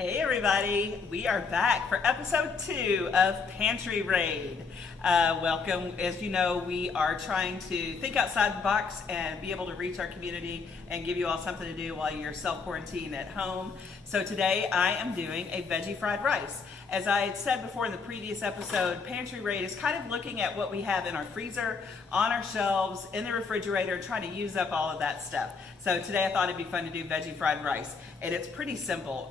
Hey everybody, we are back for episode 2 of Pantry Raid. Welcome. As you know, we are trying to think outside the box and be able to reach our community and give you all something to do while you're self-quarantined at home. So today I am doing a veggie fried rice. As I had said before in the previous episode, Pantry Raid is kind of looking at what we have in our freezer, on our shelves, in the refrigerator, trying to use up all of that stuff. So today I thought it'd be fun to do veggie fried rice. And it's pretty simple.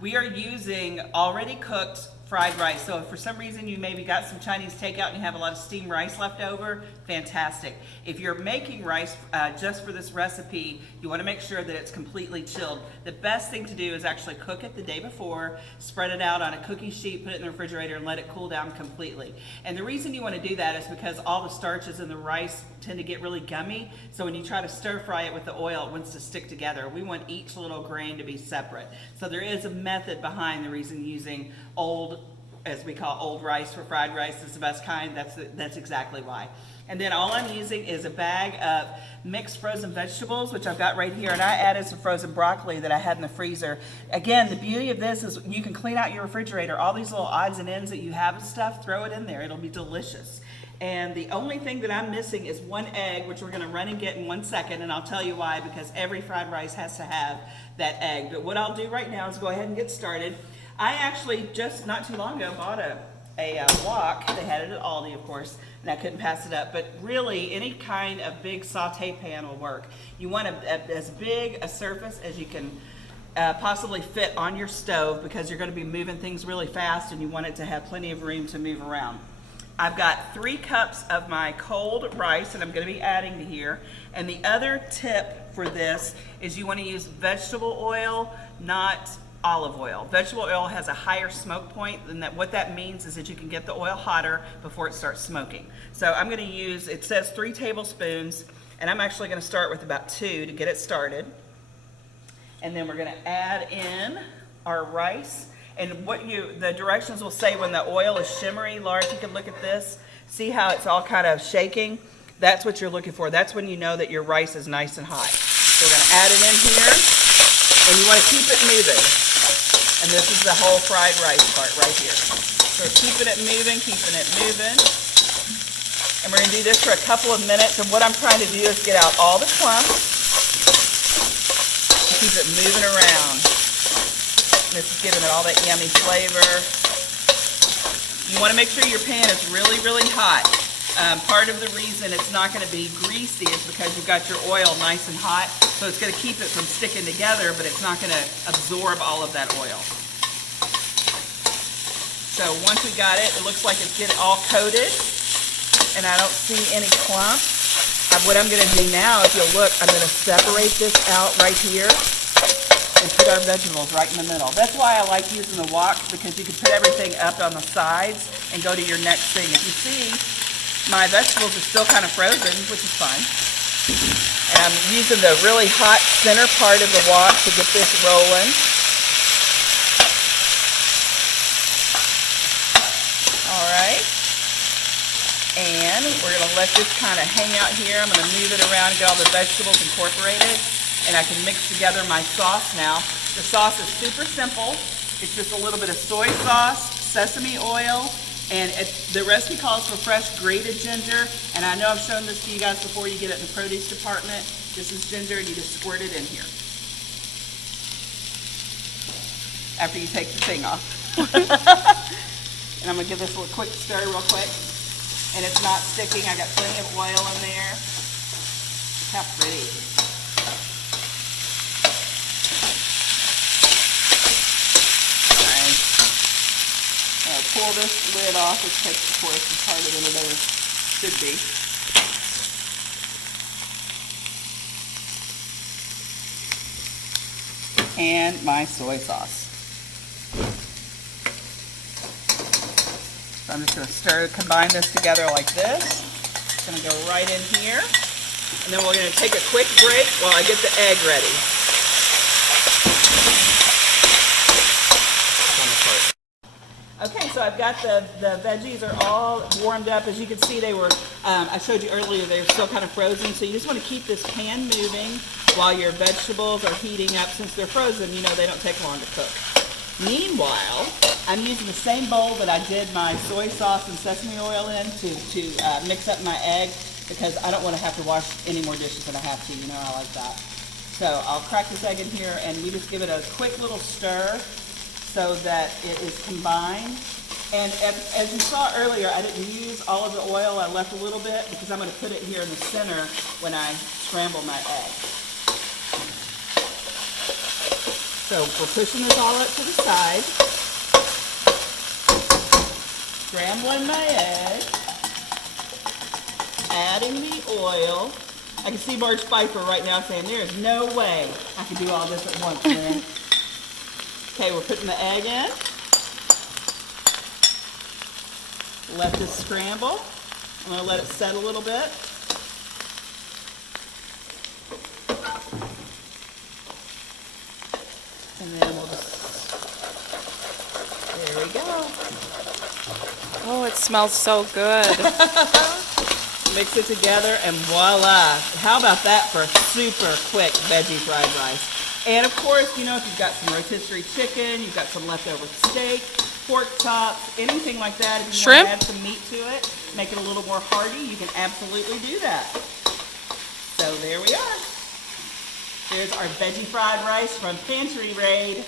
We are using already cooked fried rice. So if for some reason you maybe got some Chinese takeout and you have a lot of steamed rice left over, fantastic. If you're making rice just for this recipe, you want to make sure that it's completely chilled. The best thing to do is actually cook it the day before, spread it out on a cookie sheet, put it in the refrigerator, and let it cool down completely. And the reason you want to do that is because all the starches in the rice tend to get really gummy. So when you try to stir fry it with the oil, it wants to stick together. We want each little grain to be separate. So there is a method behind the reason using old, as we call old rice for fried rice is the best kind. That's exactly why. And then all I'm using is a bag of mixed frozen vegetables, which I've got right here, and I added some frozen broccoli that I had in the freezer. Again, the beauty of this is you can clean out your refrigerator. All these little odds and ends that you have and stuff, throw it in there. It'll be delicious. And the only thing that I'm missing is one egg, which we're gonna run and get in 1 second, and I'll tell you why, because every fried rice has to have that egg. But what I'll do right now is go ahead and get started. I actually just not too long ago bought a wok. They had it at Aldi, of course, and I couldn't pass it up. But really, any kind of big saute pan will work. You want as big a surface as you can possibly fit on your stove, because you're going to be moving things really fast, and you want it to have plenty of room to move around. I've got 3 cups of my cold rice that I'm going to be adding to here. And the other tip for this is you want to use vegetable oil, not olive oil. Vegetable oil has a higher smoke point than that. What that means is that you can get the oil hotter before it starts smoking. So I'm going to use, it says 3 tablespoons, and I'm actually going to start with about 2 to get it started. And then we're going to add in our rice. And the directions will say when the oil is shimmery. Laura, if you can look at this, see how it's all kind of shaking? That's what you're looking for. That's when you know that your rice is nice and hot. So we're going to add it in here, and you want to keep it moving. And this is the whole fried rice part right here. So we're keeping it moving, And we're going to do this for a couple of minutes. And what I'm trying to do is get out all the clumps. Keep it moving around. This is giving it all that yummy flavor. You want to make sure your pan is really, really hot. Part of the reason it's not going to be greasy is because you've got your oil nice and hot. So it's going to keep it from sticking together, but it's not going to absorb all of that oil. So once we got it, it looks like it's getting all coated. And I don't see any clumps. What I'm going to do now, if you'll look, I'm going to separate this out right here and put our vegetables right in the middle. That's why I like using the wok, because you can put everything up on the sides and go to your next thing. If you see, my vegetables are still kind of frozen, which is fine. And I'm using the really hot center part of the wok to get this rolling. All right. And we're going to let this kind of hang out here. I'm going to move it around and get all the vegetables incorporated. And I can mix together my sauce now. The sauce is super simple. It's just a little bit of soy sauce, sesame oil, and the recipe calls for fresh grated ginger. And I know I've shown this to you guys before. You get it in the produce department. This is ginger, and you just squirt it in here after you take the thing off. And I'm going to give this a quick stir real quick. And it's not sticking. I got plenty of oil in there. Look how pretty. Pull this lid off, which takes, of course, it's harder than it ever should be. And my soy sauce. So I'm just going to combine this together like this. It's going to go right in here. And then we're going to take a quick break while I get the egg ready. Okay, so I've got the veggies are all warmed up. As you can see, they were, I showed you earlier, they're still kind of frozen. So you just want to keep this pan moving while your vegetables are heating up. Since they're frozen, you know, they don't take long to cook. Meanwhile, I'm using the same bowl that I did my soy sauce and sesame oil in to mix up my egg, because I don't want to have to wash any more dishes than I have to. You know, I like that. So I'll crack this egg in here, and we just give it a quick little stir so that it is combined. And as you saw earlier, I didn't use all of the oil. I left a little bit because I'm going to put it here in the center when I scramble my egg. So we're pushing this all up to the side. Scrambling my egg. Adding the oil. I can see Marge Pfeiffer right now saying, there is no way I can do all this at once, man. Okay, we're putting the egg in. Let this scramble. I'm going to let it set a little bit. And then we'll just, there we go. Oh, it smells so good. Mix it together and voila. How about that for super quick veggie fried rice? And of course, you know, if you've got some rotisserie chicken, you've got some leftover steak, pork chops, anything like that, if you shrimp, want to add some meat to it, make it a little more hearty, you can absolutely do that. So there we are. There's our veggie fried rice from Pantry Raid.